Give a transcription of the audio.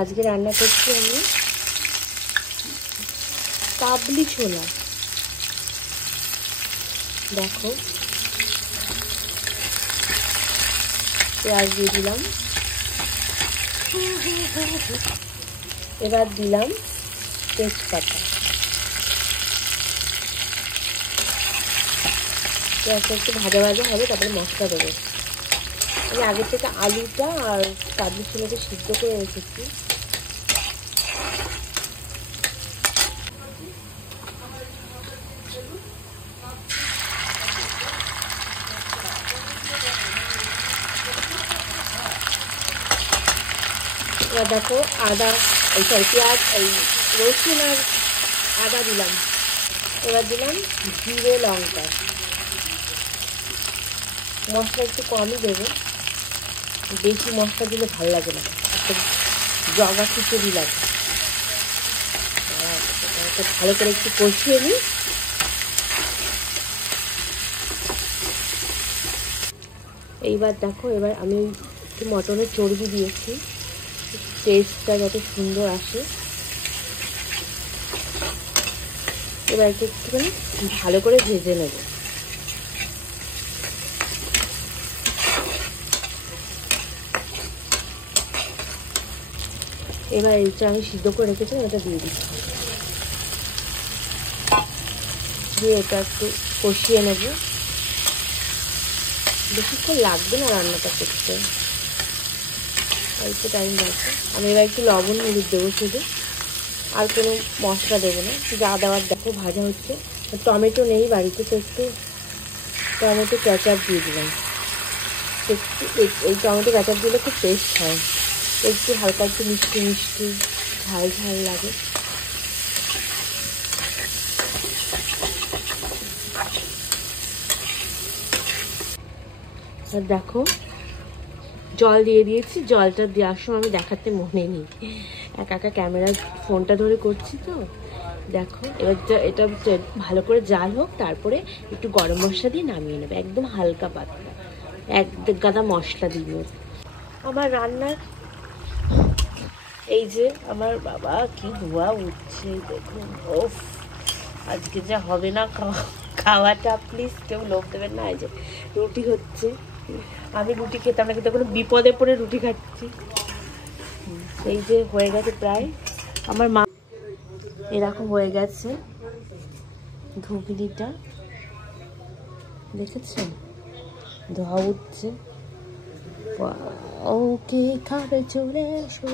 আজকে রান্না করছি আমি কাবলি ছোলা। দেখো পেঁয়াজ দিয়ে দিলাম, এবার দিলাম তেজপাতা। পেঁয়াজটা একটু ভাজা ভাজা হবে, তারপরে মশলা দেবো। আমি আগে থেকে আলুটা আর কাবলি ছোলাটা সিদ্ধ করে রেখেছি। এবার দেখো আদা, পেঁয়াজ, রসুন আর আদা দিলাম। এবার দিলাম জিরে লঙ্কা। মশলা একটু কমই দেবো, বেশি মশলা দিলে ভালো লাগে না, জগা খিচুড়ি লাগে। ভালো করে একটু কষিয়ে নিই। এইবার দেখো, এবার আমি একটু মটনের চর্বি দিয়েছি, টেস্টটা যাতে সুন্দর আসে। এবার একটুখানি ভালো করে ভেজে নেব। এবার এইটা আমি সিদ্ধ করে রেখেছিলাম, এটা দিয়ে দিচ্ছি। দিয়ে এটা একটু কষিয়ে নেব। বেশিক্ষণ লাগবে না রান্নাটা করতে, অল্প টাইম লাগবে। আমি এবার একটু লবণ হলুদ দেবো শুধু, আর কোনো মশলা দেবো না। যা দেওয়ার দেখো ভাজা হচ্ছে। টমেটো নেই বাড়িতে, তো একটু টমেটো কেচাপ দিয়ে দিলাম। একটু এই টমেটো কেচাপ দিলে খুব টেস্ট হয়, একটু হালকা একটু মিষ্টি মিষ্টি ঝাল ঝাল লাগে। আর দেখো জল দিয়ে দিয়েছি। জলটা দেওয়ার সময় আমি দেখাতে মনে নেই, একা একা ক্যামেরার ফোনটা ধরে করছি তো। দেখো এবার এটা ভালো করে জাল হোক, তারপরে একটু গরম মশলা দিয়ে নামিয়ে নেবে, একদম হালকা পাতলা, এক গাদা মশলা দিয়ে। আমার রান্নার এই যে আমার বাবা কি ধোয়া উঠছে দেখুন। ওফ, আজকে যা হবে না খাওয়াটা, প্লিজ কেউ লোভ দেবেন না। এই যে রুটি হচ্ছে, আমি রুটি খেতাম না, কিন্তু কোনো বিপদে পড়ে রুটি খাচ্ছি। এই যে হয়ে গেছে প্রায়, আমার মা এরকম হয়ে গেছে ঘুগনিটা, দেখেছেন ধোয়া উঠছে। ওকে খাবে চলে এসো।